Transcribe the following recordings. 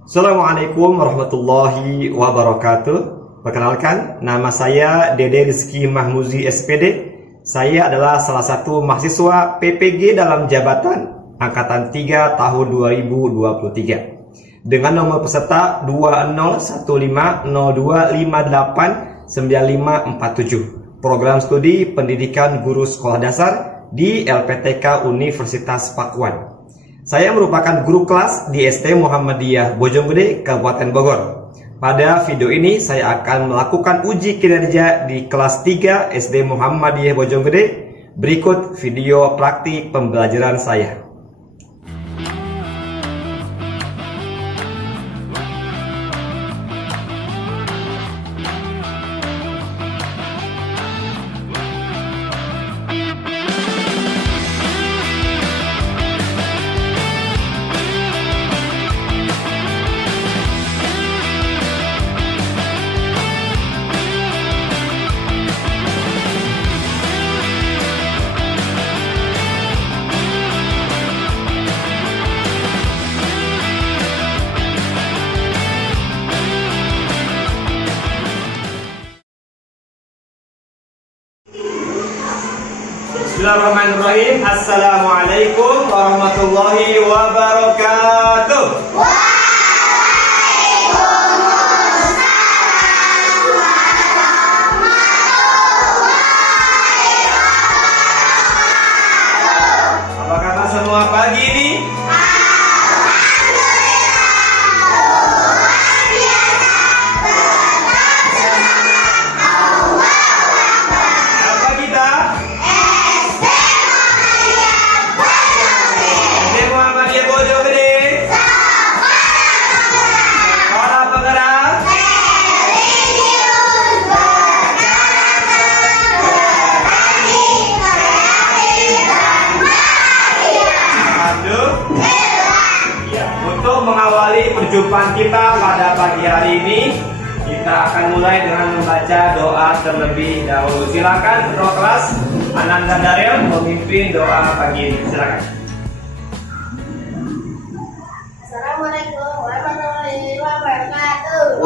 Assalamualaikum warahmatullahi wabarakatuh. Perkenalkan, nama saya Dede Rizky Mahmuzi SPD. Saya adalah salah satu mahasiswa PPG dalam jabatan Angkatan 3 tahun 2023 dengan nomor peserta 201502589547, program studi pendidikan guru sekolah dasar di LPTK Universitas Pakuan. Saya merupakan guru kelas di SD Muhammadiyah Bojonggede, Kabupaten Bogor. Pada video ini saya akan melakukan uji kinerja di kelas 3 SD Muhammadiyah Bojonggede. Berikut video praktik pembelajaran saya. Bismillahirrahmanirrahim. Assalamualaikum warahmatullahi wabarakatuh. Apa kabar semua pagi ini? Untuk mengawali perjumpaan kita pada pagi hari ini, kita akan mulai dengan membaca doa terlebih dahulu. Silakan ketua kelas Ananda Daryl memimpin doa pagi ini. Silakan. Assalamualaikum warahmatullahi wabarakatuh.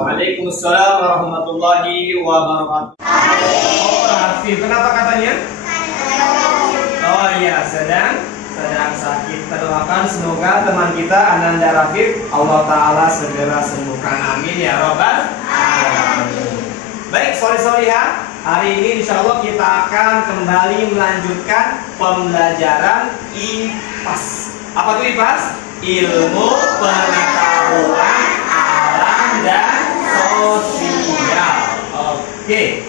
Waalaikumsalam warahmatullahi wabarakatuh. Oh, Rafif, kenapa katanya? Oh iya, sedang sakit. Kita doakan semoga teman kita Ananda Rafif Allah Ta'ala segera sembuhkan. Amin ya Rabbal alamin. Baik, sore-sorehan, hari ini insya Allah kita akan kembali melanjutkan pembelajaran IPAS. Apa itu IPAS? Ilmu pengetahuan alam dan sosial. Oke.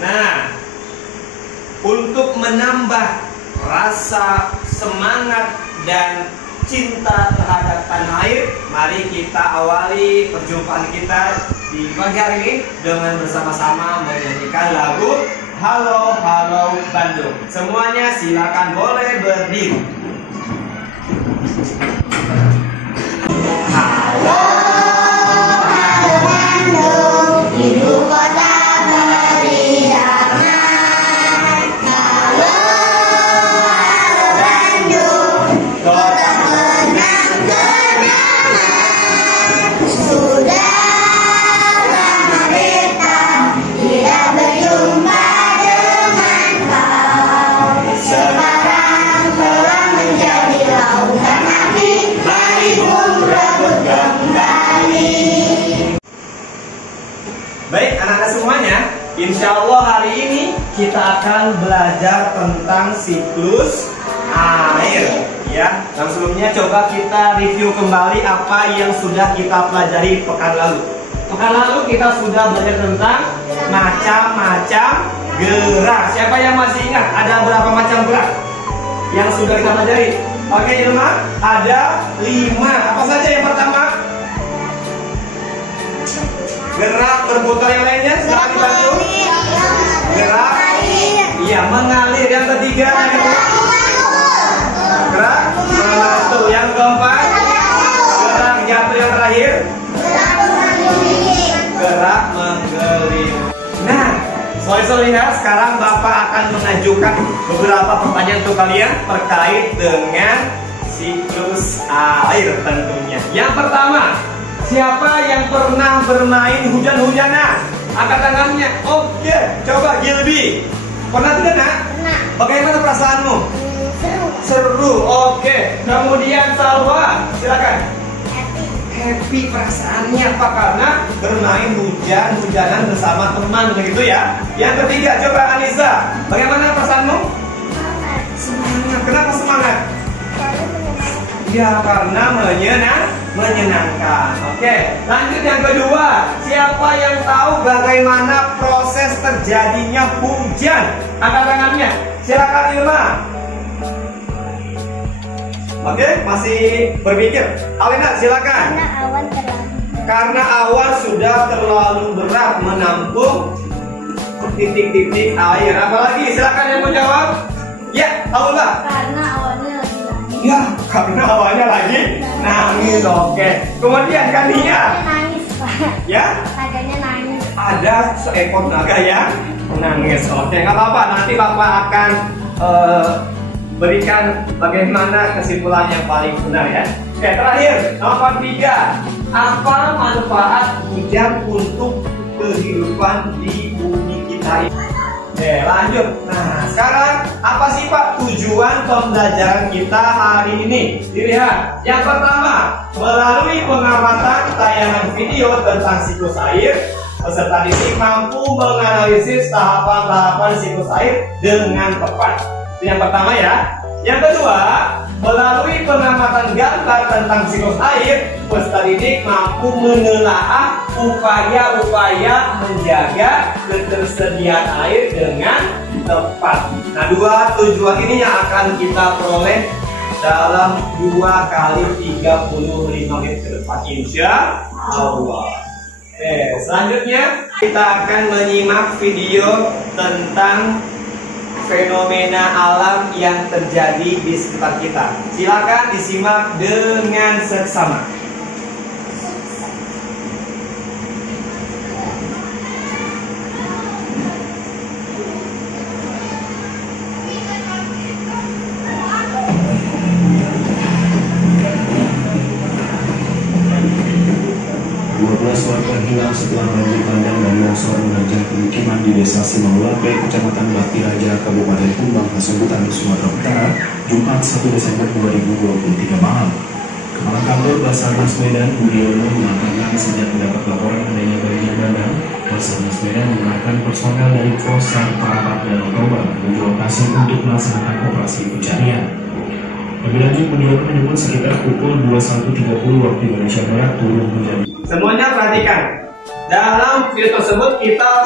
Nah, untuk menambah rasa semangat dan cinta terhadap tanah air, mari kita awali perjumpaan kita di pagi hari ini dengan bersama-sama menyanyikan lagu Halo Halo Bandung. Semuanya silakan boleh berdiri. Halo Bandung, ibu kota beridaman. Halo Bandung, anak-anak semuanya, insya Allah hari ini kita akan belajar tentang siklus air. Ya, dan sebelumnya coba kita review kembali apa yang sudah kita pelajari pekan lalu. Pekan lalu kita sudah belajar tentang macam-macam gerak. Siapa yang masih ingat ada berapa macam gerak yang sudah kita pelajari? Oke, Ilma, ada 5. Apa saja yang pertama? Gerak berputar. Yang lainnya silakan dibantu. Gerak, iya, mengalir. Yang ketiga, gerak melatu. Yang keempat, gerak jatuh. Yang terakhir, gerak menggeliat. Nah, soal-soal lihat, sekarang Bapak akan mengajukan beberapa pertanyaan untuk kalian terkait dengan siklus air tentunya. Yang pertama, siapa yang pernah bermain hujan-hujanan? Angkat tangannya. Oke, coba Gilby. Pernah tidak, Nak? Pernah. Bagaimana perasaanmu? Seru. Seru. Oke. Kemudian Salwa, silakan. Happy perasaannya apa? Karena bermain hujan-hujanan bersama teman, begitu ya. Yang ketiga, coba Anissa. Bagaimana perasaanmu? Semangat. Kenapa semangat? Ya, karena menyenangkan. Oke, lanjut yang kedua. Siapa yang tahu bagaimana proses terjadinya hujan? Angkat tangannya. Silakan Ilma. Oke, masih berpikir. Alina, silakan. Karena awan terlalu berat. Karena awan sudah terlalu berat menampung titik-titik air. Apalagi? Silakan yang mau jawab. Ya, Aula. Karena awannya lagi nangis. Ya, karena awalnya lagi nangis. Oke. Kemudian kan Nia. Nangis, Pak. Ya, Naganya nangis. ada seekor naga yang menangis. Oke, nggak apa-apa. Nanti Bapak akan berikan bagaimana kesimpulan yang paling benar ya. Oke, terakhir nomor 3. Apa manfaat hujan untuk kehidupan di bumi kita ini? Oke, lanjut. Nah, sekarang apa sih Pak tujuan pembelajaran kita hari ini? Dilihat. Yang pertama, melalui pengamatan tayangan video tentang siklus air, peserta didik mampu menganalisis tahapan-tahapan siklus air dengan tepat. Itu yang pertama ya. Yang kedua, melalui pengamatan gambar tentang siklus air, peserta didik mampu menelaah upaya-upaya menjaga ketersediaan air dengan tepat. Nah, 2 tujuan ini yang akan kita peroleh dalam 2 kali 35 menit ke depan, insya Allah. Oke, selanjutnya kita akan menyimak video tentang fenomena alam yang terjadi di sekitar kita. Silakan disimak dengan seksama. Warga hilang setelah banjir bandang dan longsor menerjang pemukiman di Desa Simaulape, Kecamatan Bakti Raja, Kabupaten Kumbang, Hasabutan, Sumatera Utara, Jumat 1 Desember 2023 malam. Kepala Kantor Basarnas Medan, Budiono, mengatakan sejak mendapat laporan adanya banjir bandang, Basarnas Medan mengerahkan personel dari Posar Parapat dan Toba menuju lokasi untuk melaksanakan operasi pencarian. Lebih lanjut, Budiono menyebut sekitar pukul 21.30 waktu Indonesia Barat turun hujan. Semuanya perhatikan. Dalam video tersebut kita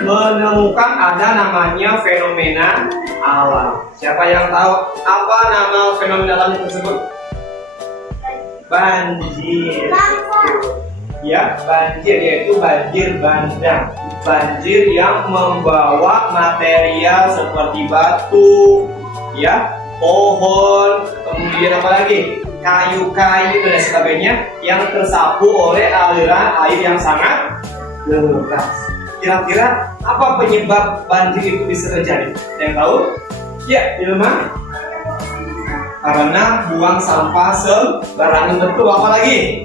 menemukan ada namanya fenomena alam. Siapa yang tahu apa nama fenomena alam tersebut? Banjir. Ya, banjir yaitu banjir bandang. Banjir yang membawa material seperti batu, ya, pohon, kemudian apa lagi? Kayu-kayu dan sebagainya yang tersapu oleh aliran air yang sangat deras. Kira-kira apa penyebab banjir itu bisa terjadi? Yang tahu? Ya, Ilma. Karena buang sampah sembarangan. Betul. Apa lagi?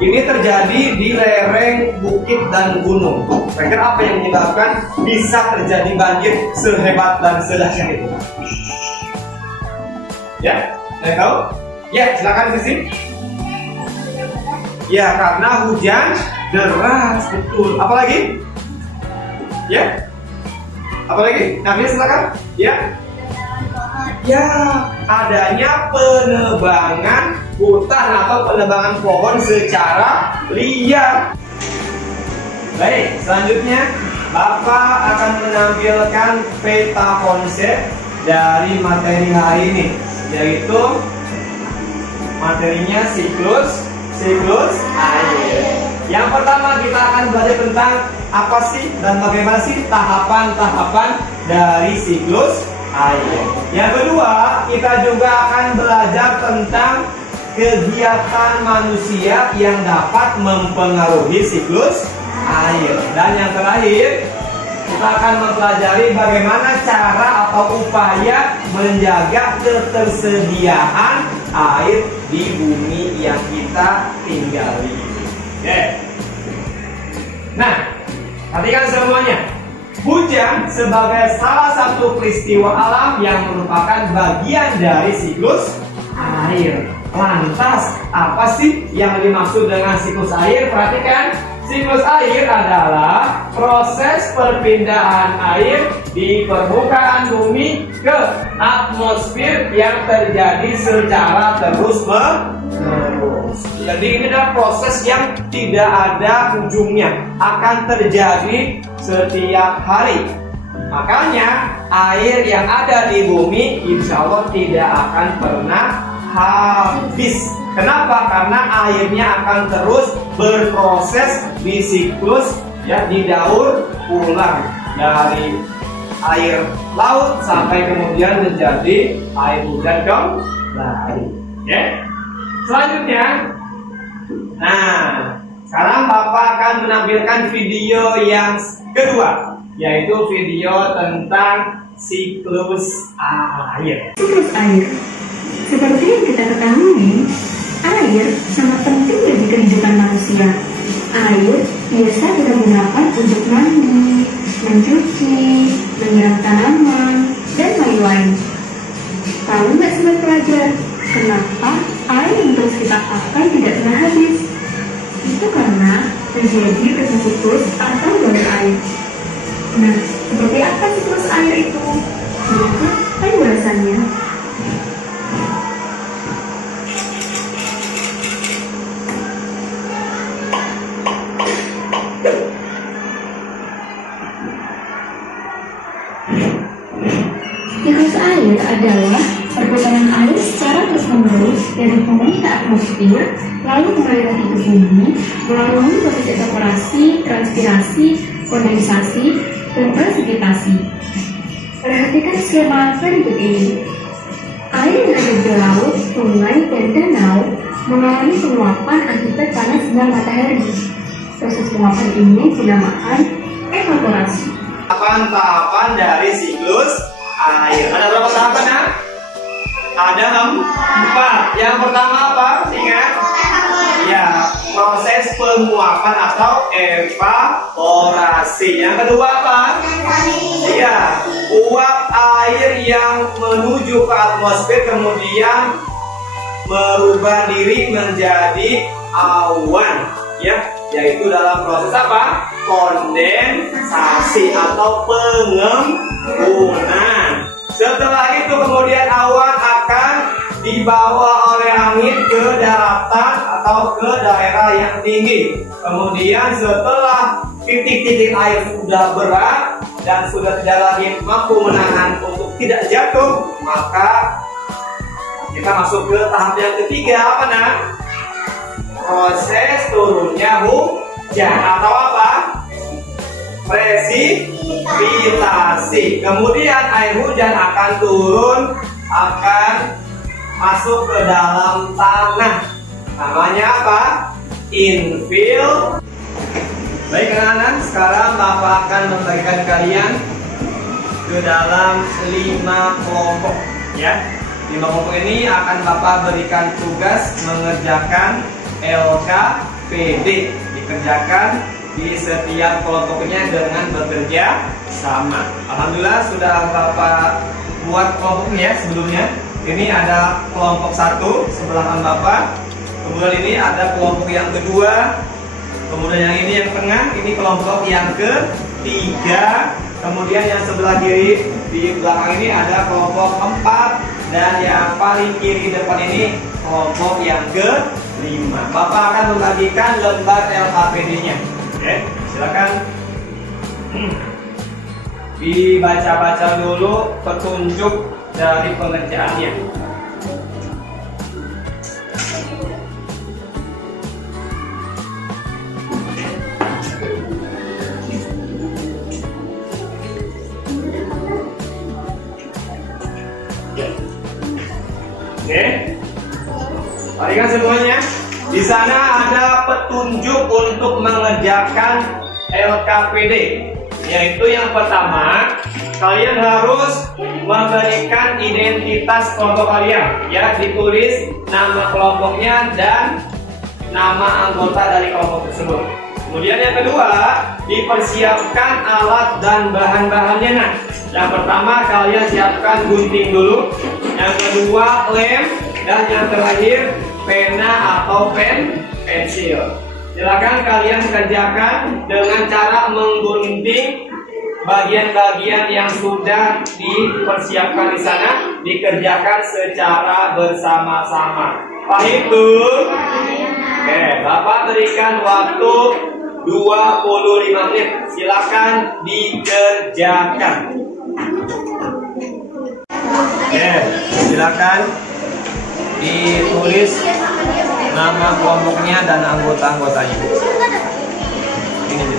Ini terjadi di lereng bukit dan gunung. Kira-kira apa yang menyebabkan bisa terjadi banjir sehebat dan sedahsyat itu? Ya? Saya tahu? Ya, silakan Sisi. Ya, karena hujan Deras, betul. Apalagi? Ya? Apalagi? Nabi silakan. Ya? Ya, adanya penebangan hutan atau penebangan pohon secara liar. Baik, selanjutnya Bapak akan menampilkan peta konsep dari materi hari ini, yaitu materinya siklus air. Yang pertama kita akan belajar tentang apa sih dan bagaimana sih tahapan-tahapan dari siklus air. Yang kedua, kita juga akan belajar tentang kegiatan manusia yang dapat mempengaruhi siklus air. Dan yang terakhir, kita akan mempelajari bagaimana cara atau upaya menjaga ketersediaan air di bumi yang kita tinggali. Oke. Nah, perhatikan semuanya. Hujan sebagai salah satu peristiwa alam yang merupakan bagian dari siklus air. Lantas, apa sih yang dimaksud dengan siklus air? Perhatikan, siklus air adalah proses perpindahan air di permukaan bumi ke atmosfer yang terjadi secara terus-menerus. Jadi ini adalah proses yang tidak ada ujungnya, akan terjadi setiap hari. Makanya air yang ada di bumi insya Allah tidak akan pernah habis. Kenapa? Karena airnya akan terus berproses di siklus, ya, didaur ulang dari air laut sampai kemudian menjadi air hujan kembali. Oke? Selanjutnya, nah, sekarang Bapak akan menampilkan video yang kedua, yaitu video tentang siklus air. Siklus air. Seperti yang kita ketahui, air sangat penting bagi kehidupan manusia. Air biasa kita gunakan untuk mandi, mencuci, menyiram tanaman, dan lain-lain. Tahu nggak sobat pelajar, kenapa air yang terus kita pakai tidak pernah habis? Itu karena terjadi siklus atau daur air. Nah, seperti apa siklus air itu? Berikut penjelasannya. Siklus air adalah perputaran air secara terus-menerus dari bumi ke atmosfer, lalu mengalir ke bumi melalui proses evaporasi, transpirasi, kondensasi, dan presipitasi. Perhatikan skema berikut ini. Air yang ada di laut, sungai, dan danau mengalami penguapan akibat panas sinar matahari. Proses penguapan ini dinamakan evaporasi. Tahapan dari siklus air. Ada berapa tahapan ya? Ada 4. Yang pertama apa? Ingat? Ya, proses penguapan atau evaporasi. Yang kedua apa? Iya, uap air yang menuju ke atmosfer kemudian merubah diri menjadi awan, ya, yaitu dalam proses apa? Kondensasi atau pengembunan. Setelah itu kemudian awan akan dibawa oleh angin ke daratan atau ke daerah yang tinggi. Kemudian setelah titik-titik air sudah berat dan sudah tidak lagi mampu menahan untuk tidak jatuh, maka kita masuk ke tahap yang ketiga. Apa nak? Proses turunnya hujan atau apa? Presipitasi. Kemudian air hujan akan turun, akan masuk ke dalam tanah. Namanya apa? Infill. Baik anak-anak, sekarang Bapak akan membagikan kalian ke dalam 5 kelompok, ya. 5 kelompok ini akan Bapak berikan tugas mengerjakan LKPD, dikerjakan di setiap kelompoknya dengan bekerja sama. Alhamdulillah sudah Bapak buat kelompoknya sebelumnya. Ini ada kelompok 1 sebelah kanan Bapak. Kemudian ini ada kelompok yang kedua, Kemudian yang ini yang tengah, ini kelompok yang ketiga. Kemudian yang sebelah kiri di belakang ini ada kelompok 4, dan yang paling kiri depan ini kelompok yang ke-5. Bapak akan membagikan lembar LKPD-nya. Oke, silakan dibaca-baca dulu petunjuk dari pengerjaannya. Oke, perhatikan semuanya. Di sana ada petunjuk untuk mengerjakan LKPD, yaitu yang pertama, kalian harus memberikan identitas kelompok kalian, ya, ditulis nama kelompoknya dan nama anggota dari kelompok tersebut. Kemudian yang kedua, dipersiapkan alat dan bahan-bahannya. Nah, yang pertama kalian siapkan gunting dulu, yang kedua lem, dan yang terakhir pena atau pensil. Silakan kalian kerjakan dengan cara menggunting bagian-bagian yang sudah dipersiapkan di sana, dikerjakan secara bersama-sama. Paham tuh? Oke, Bapak berikan waktu 25 menit. Silakan dikerjakan. Oke, silakan ditulis nama kelompoknya dan anggota-anggotanya. Ini.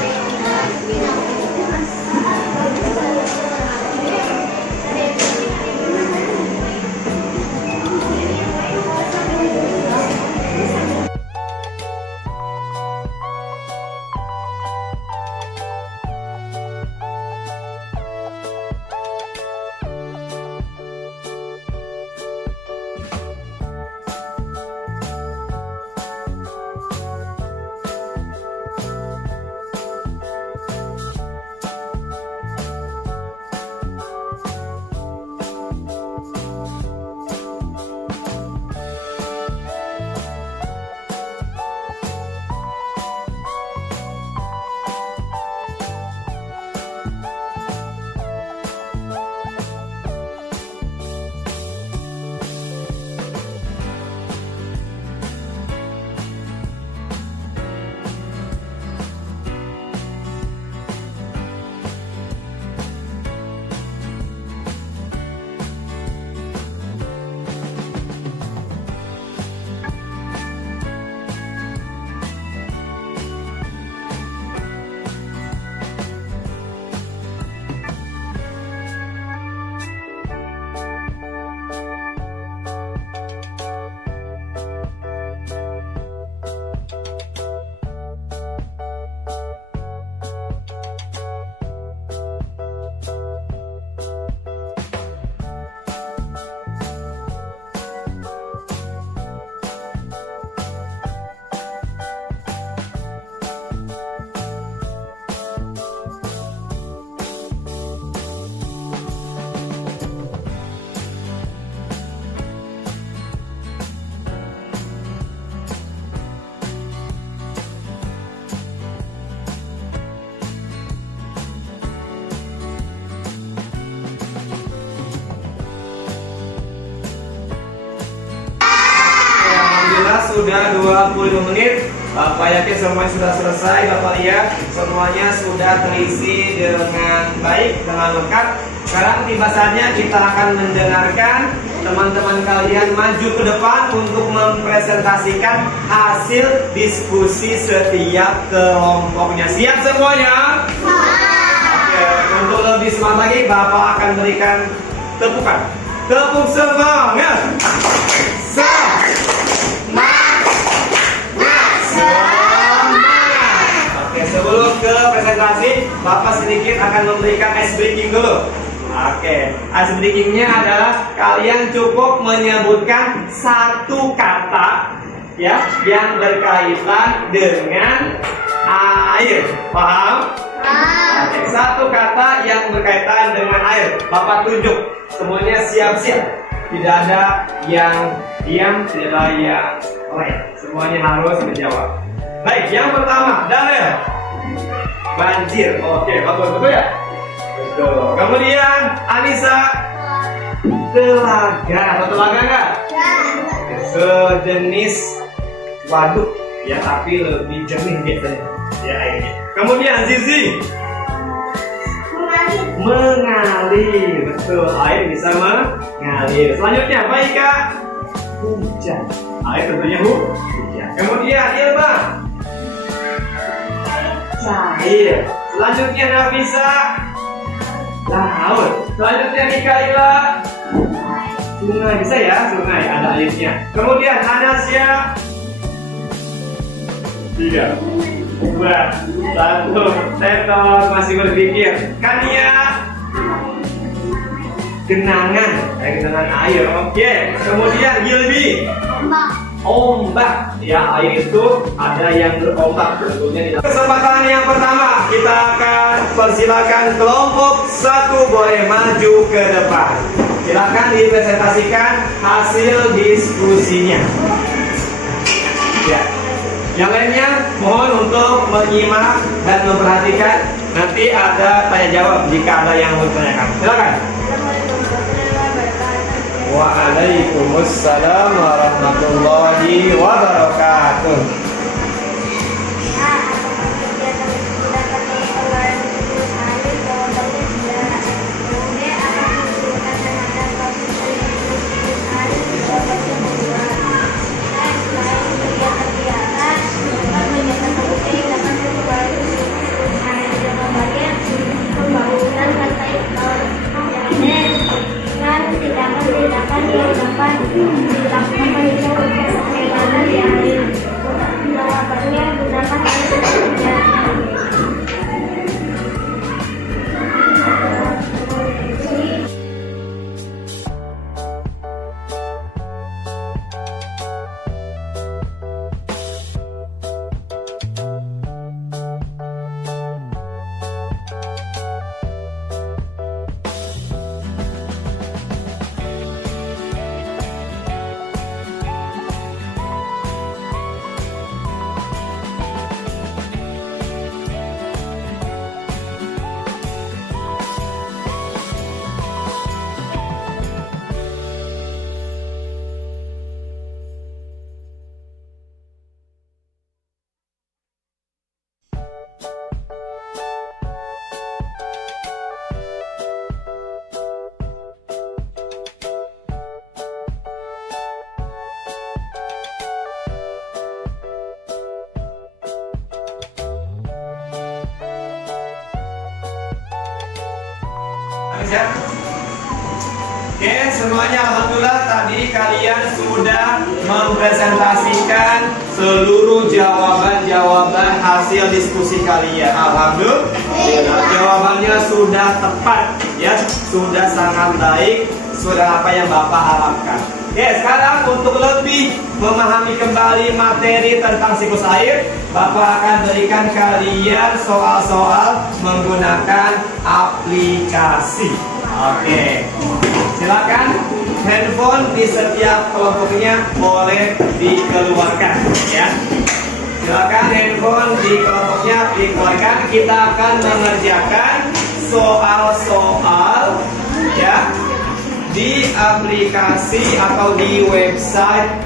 Sudah 25 menit. Bapak yakin semuanya sudah selesai. Bapak lihat semuanya sudah terisi dengan baik, dengan lengkap. Sekarang tiba saatnya kita akan mendengarkan teman-teman kalian maju ke depan untuk mempresentasikan hasil diskusi setiap kelompoknya. Siap semuanya? Oke, untuk lebih semangat lagi Bapak akan berikan tepukan. Tepuk semangat. Sebelum ke presentasi, Bapak sedikit akan memberikan ice breaking dulu. Oke, ice breakingnya adalah kalian cukup menyebutkan satu kata, ya, yang berkaitan dengan air. Paham? Oke, satu kata yang berkaitan dengan air. Bapak tunjuk. Semuanya siap-siap. Tidak ada yang diam, tidak ada yang lain. Semuanya harus menjawab. Baik, yang pertama, Daniel. Banjir. Oke, bagus, betul ya? Betul. Kemudian Anissa. Telaga. Atau telaga nggak? Sejenis waduk, ya, tapi lebih jernih biasanya. Ya, airnya. Kemudian Zizi. Mengalir. Betul, air bisa mengalir. Selanjutnya, baik Kak. Hujan. Air tentunya hujan. Kemudian Ilma. Cair. Selanjutnya Nafisa. Laut. Selanjutnya Mikaela. Sungai, bisa ya, sungai ada airnya. Kemudian Anasya. 3, 2, 1. Setor masih berpikir. Kania. Genangan, genangan air. Oke. Kemudian Gilby. Ombak. Ya, air itu ada yang berombak tentunya di dalam. Kesempatan yang pertama, kita akan persilakan kelompok 1 boleh maju ke depan. Silakan dipresentasikan hasil diskusinya. Ya. Yang lainnya mohon untuk menyimak dan memperhatikan. Nanti ada tanya jawab jika ada yang mau ditanyakan. Silakan. Waalaikumsalam warahmatullahi wabarakatuh. Oke, semuanya alhamdulillah tadi kalian sudah mempresentasikan seluruh jawaban-jawaban hasil diskusi kalian. Alhamdulillah, jawabannya sudah tepat, ya, sudah sangat baik, sudah apa yang Bapak harapkan. Oke, sekarang untuk lebih memahami kembali materi tentang siklus air, Bapak akan berikan kalian soal-soal menggunakan aplikasi. Oke, silakan handphone di setiap kelompoknya boleh dikeluarkan, ya. Silakan handphone di kelompoknya dikeluarkan. Kita akan mengerjakan soal-soal, ya, di aplikasi atau di website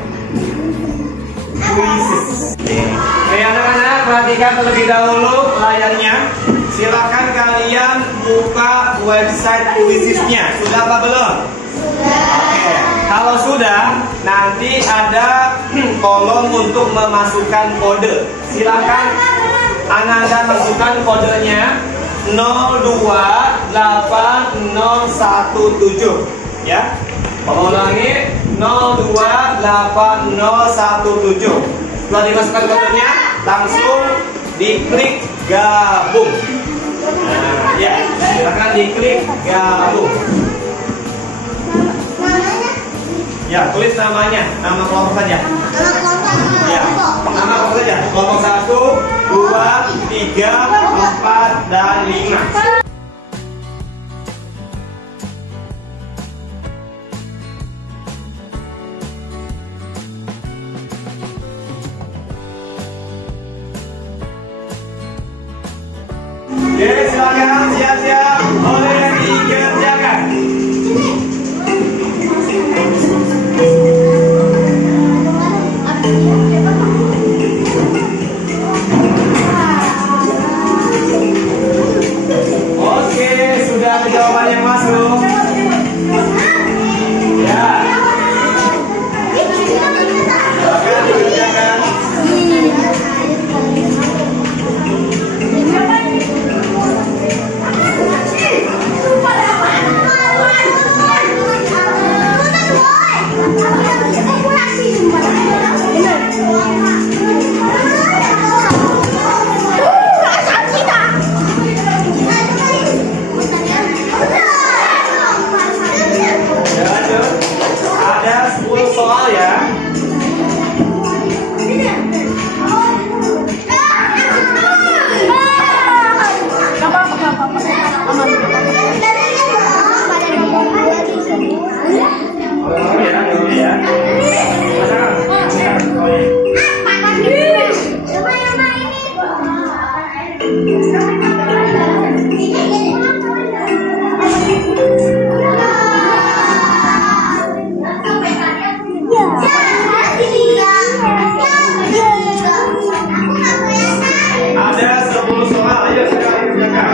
Quizzes. Oke, anak-anak perhatikan terlebih dahulu layarnya. Silakan kalian buka website Quizzes-nya. Sudah apa belum? Sudah. Oke, kalau sudah, nanti ada kolom untuk memasukkan kode. Silakan anak-anak masukkan kodenya 028017, ya. Kalau ulangi 028017. Setelah dimasukkan kodenya, langsung diklik gabung. Nah, ya, silakan diklik gabung. Ya, tulis namanya, nama kelompok saja. Ya, nama kelompok saja. Kelompok 1, 2, 3, 4, dan 5. Oke, silakan siap-siap oleh dikerjakan. Oke, sudah jawabannya masuk. Ya. Silakan dikerjakan. Ada 10 soal ya. Ada 10 soal, ayo sekarang kerjakan.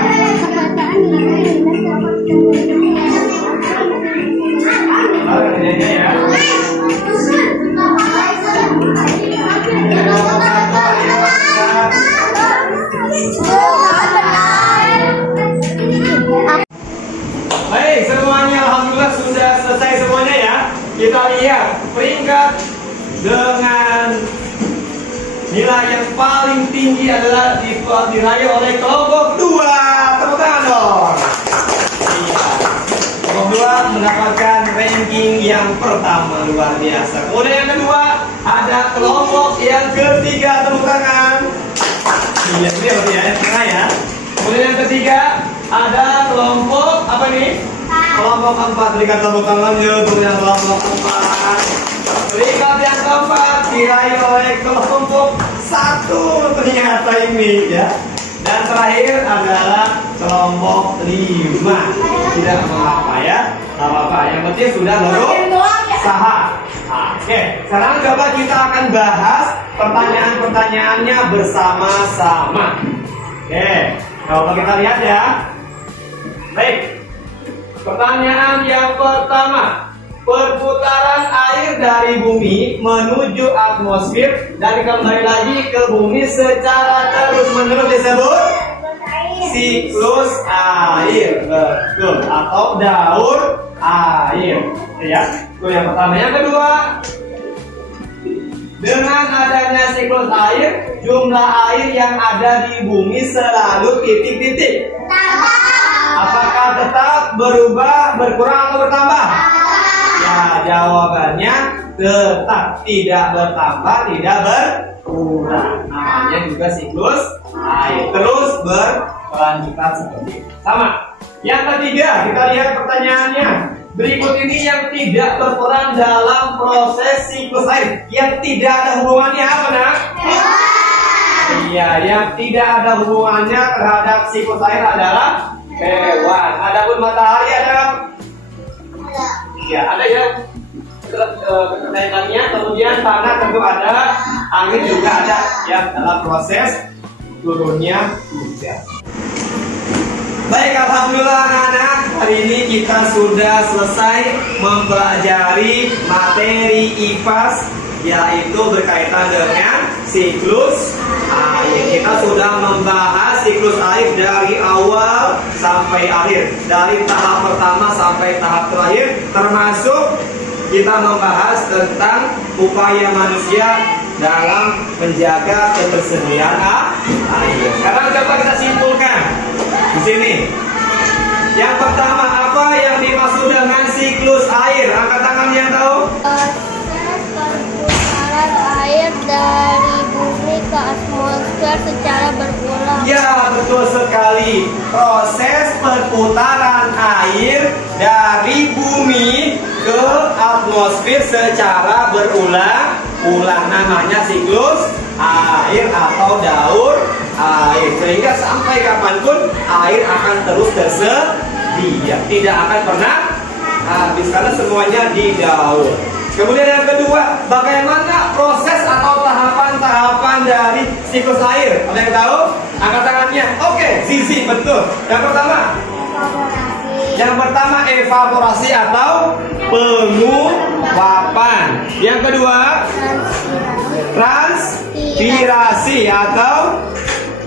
Mari kerjanya ya. Baik, semuanya alhamdulillah sudah selesai semuanya ya. Kita lihat peringkat dengan nilai yang paling tinggi adalah diraih oleh kelompok 2. Tepuk tangan dong. Iya. Kelompok 2 mendapatkan ranking yang pertama, luar biasa. Kemudian yang kedua ada kelompok yang ketiga, tepuk tangan. Iya, ini berarti ya, yang tengah ya. Kemudian yang ketiga ada kelompok apa nih? Kelompok 4, berikan tepuk tangannya untuk yang kelompok 4. Peringkat yang keempat diraih oleh kelompok 1 ternyata ini ya. Dan terakhir adalah kelompok 5. Tidak apa-apa ya, tidak apa-apa. Yang penting sudah berusaha. Oke, sekarang coba kita akan bahas pertanyaan-pertanyaannya bersama-sama. Oke, coba kita lihat ya. Baik, pertanyaan yang pertama. Perputaran air dari bumi menuju atmosfer dan kembali lagi ke bumi secara terus-menerus disebut siklus air, betul, atau daur air. Ya, itu yang pertama. Yang kedua, dengan adanya siklus air, jumlah air yang ada di bumi selalu titik-titik. Apakah tetap berubah, berkurang atau bertambah? Ya, jawabannya tetap, tidak bertambah, tidak berkurang. Namanya juga siklus air, terus berkelanjutan seperti itu. Sama. Yang ketiga, kita lihat pertanyaannya. Berikut ini yang tidak berperan dalam proses siklus air, yang tidak ada hubungannya apa, nak? Iya, yang tidak ada hubungannya terhadap siklus air adalah hewan. Adapun matahari ada? Ya, ada ya keterkaitannya. Kemudian tanah tentu ada, angin juga ada ya dalam proses turunnya hujan. Baik, alhamdulillah anak-anak, hari ini kita sudah selesai mempelajari materi IPAS, yaitu berkaitan dengan siklus air. Kita sudah membahas siklus air dari awal sampai akhir, dari tahap pertama sampai tahap terakhir, termasuk kita membahas tentang upaya manusia dalam menjaga ketersediaan air. Sekarang coba kita simpulkan di sini. Yang pertama, apa yang dimaksud dengan siklus air? Angkat tangan yang tahu. Proses perputaran air dari bumi ke atmosfer secara berulang. Ya, betul sekali. Proses perputaran air dari bumi ke atmosfer secara berulang-ulang, namanya siklus air atau daur air, sehingga sampai kapanpun air akan terus tersedia, tidak akan pernah habis karena semuanya di daur. Kemudian yang kedua, bagaimana proses atau tahapan-tahapan dari siklus air? Ada yang tahu? Angkat tangannya. Oke, Zizi, betul. Yang pertama? Yang pertama evaporasi atau penguapan. Yang kedua? Transpirasi atau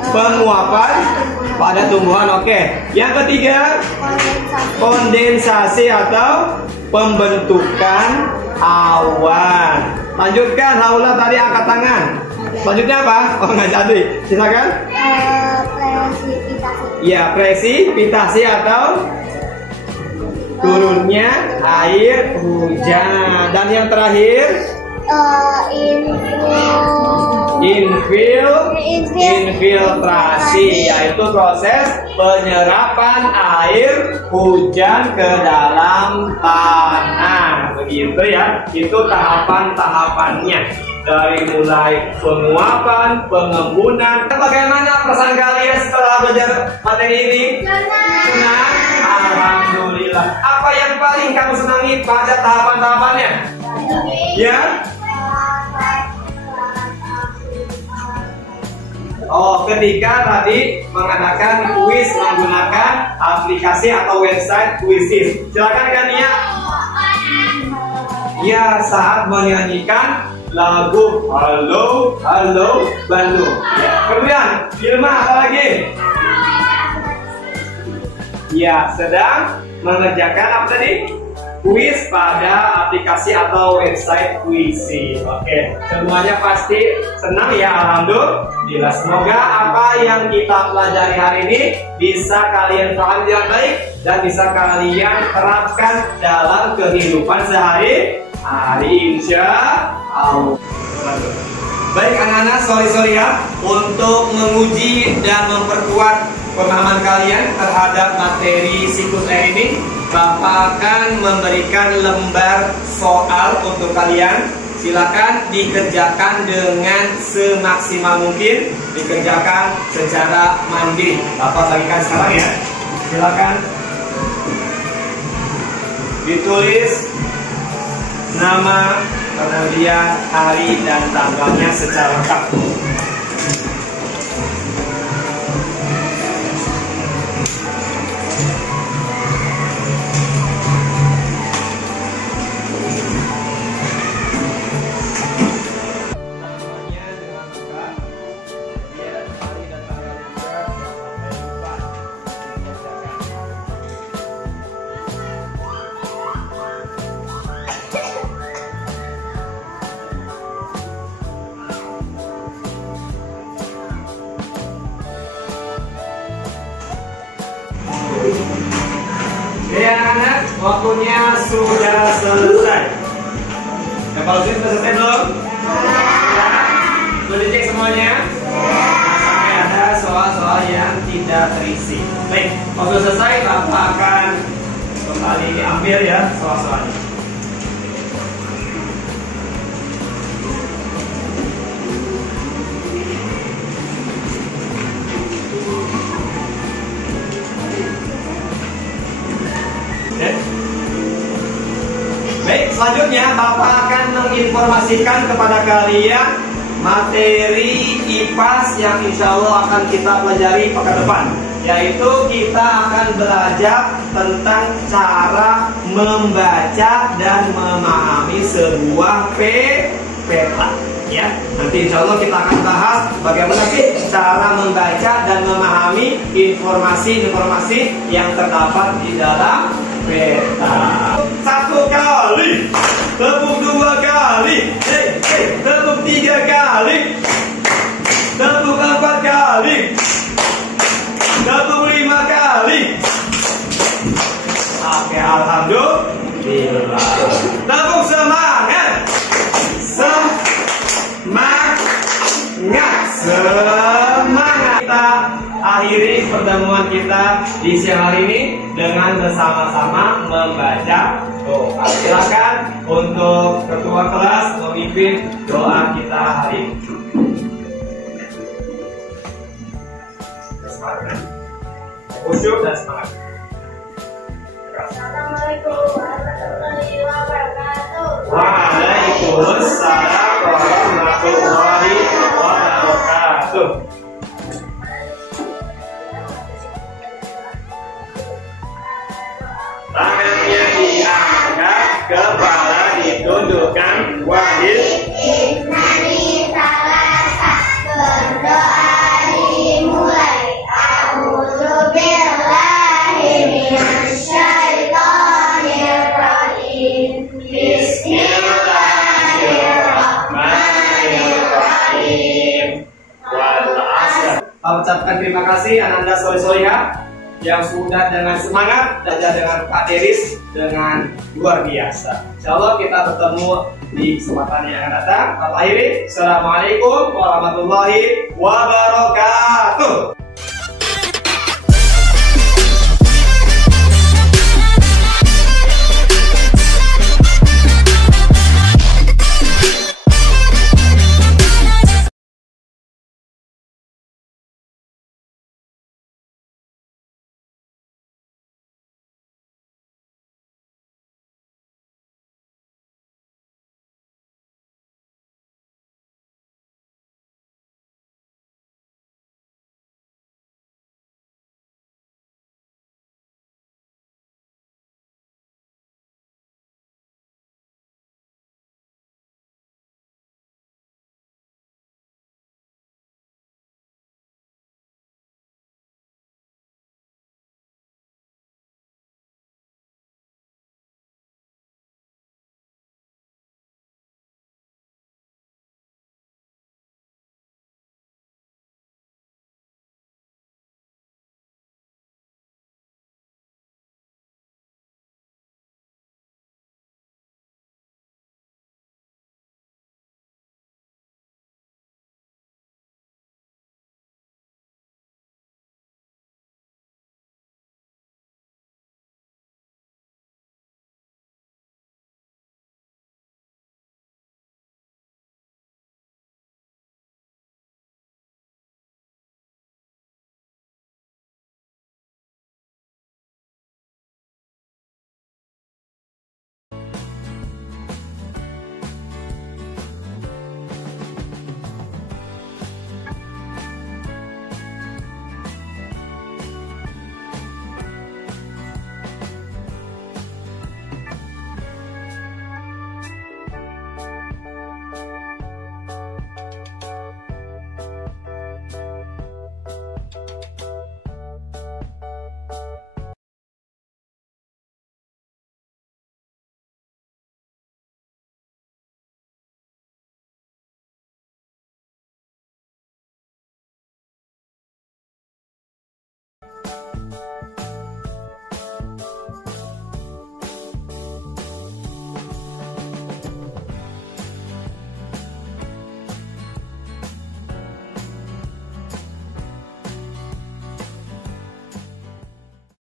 penguapan pada tumbuhan. Oke. Yang ketiga? Kondensasi atau pembentukan awan. Lanjutkan, Haula tadi angkat tangan. Selanjutnya apa? Oh, nggak jadi. Silakan. Presipitasi. Ya, presipitasi atau turunnya air hujan. Dan yang terakhir, infiltrasi, yaitu proses penyerapan air hujan ke dalam tanah. Begitu ya, itu tahapan-tahapannya. Dari mulai penguapan, pengembunan. Bagaimana perasaan kalian setelah belajar materi ini? Senang? Alhamdulillah. Apa yang paling kamu senangi pada tahapan-tahapannya? Ya? Oh, ketika tadi mengadakan kuis menggunakan aplikasi atau website Quizizz. Silakan Kania. Ya, saat menyanyikan lagu Halo Halo Bandung. Ya. Kemudian Ilma apa lagi? Ya, sedang mengerjakan apa tadi? Kuis pada aplikasi atau website Quizizz. Oke, semuanya pasti senang ya, alhamdulillah. Semoga apa yang kita pelajari hari ini bisa kalian pahami dengan baik dan bisa kalian terapkan dalam kehidupan sehari-hari, insya Allah. Baik anak-anak, sorry ya, untuk menguji dan memperkuat pemahaman kalian terhadap materi siklus air ini, Bapak akan memberikan lembar soal untuk kalian. Silakan dikerjakan dengan semaksimal mungkin, dikerjakan secara mandiri. Bapak bagikan sekarang ya. Silakan ditulis nama, kemudian hari dan tanggalnya secara lengkap. Ya anak-anak, waktunya sudah selesai. Ya, kalau sudah selesai belum? Sudah dicek semuanya? Sampai ada soal-soal yang tidak terisi. Baik, kalau sudah selesai, Bapak akan kembali ambil ya soal-soalnya. Baik, selanjutnya Bapak akan menginformasikan kepada kalian materi IPAS yang insya Allah akan kita pelajari pekan depan, yaitu kita akan belajar tentang cara membaca dan memahami sebuah peta. Ya, nanti insya Allah kita akan bahas bagaimana sih cara membaca dan memahami informasi-informasi yang terdapat di dalam peta. 1 kali, tepuk 2 kali, tepuk 3 kali, tepuk 4 kali, tepuk 5 kali. Oke, alhamdulillah. Tepuk semangat, semangat. Kita akhiri pertemuan kita di siang hari ini dengan bersama-sama membaca doa. Silakan untuk ketua kelas memimpin doa kita hari ini. semangat. Khusyuk dan semangat. Assalamualaikum warahmatullahi wabarakatuh. Waalaikumsalam warahmatullahi wabarakatuh. Tangannya diangkat, kepala ditundukkan. Wahid. Innani salasa. Berdoa dimulai. A'udzu billahi minasyaitonir rajim. Bismillahirrahmanirrahim. Wal asr. Kita ucapkan terima kasih Ananda Soleh-Solihah yang sudah dengan semangat belajar dengan Pak Deris dengan luar biasa. Insyaallah kita bertemu di kesempatan yang akan datang. Assalamualaikum warahmatullahi wabarakatuh.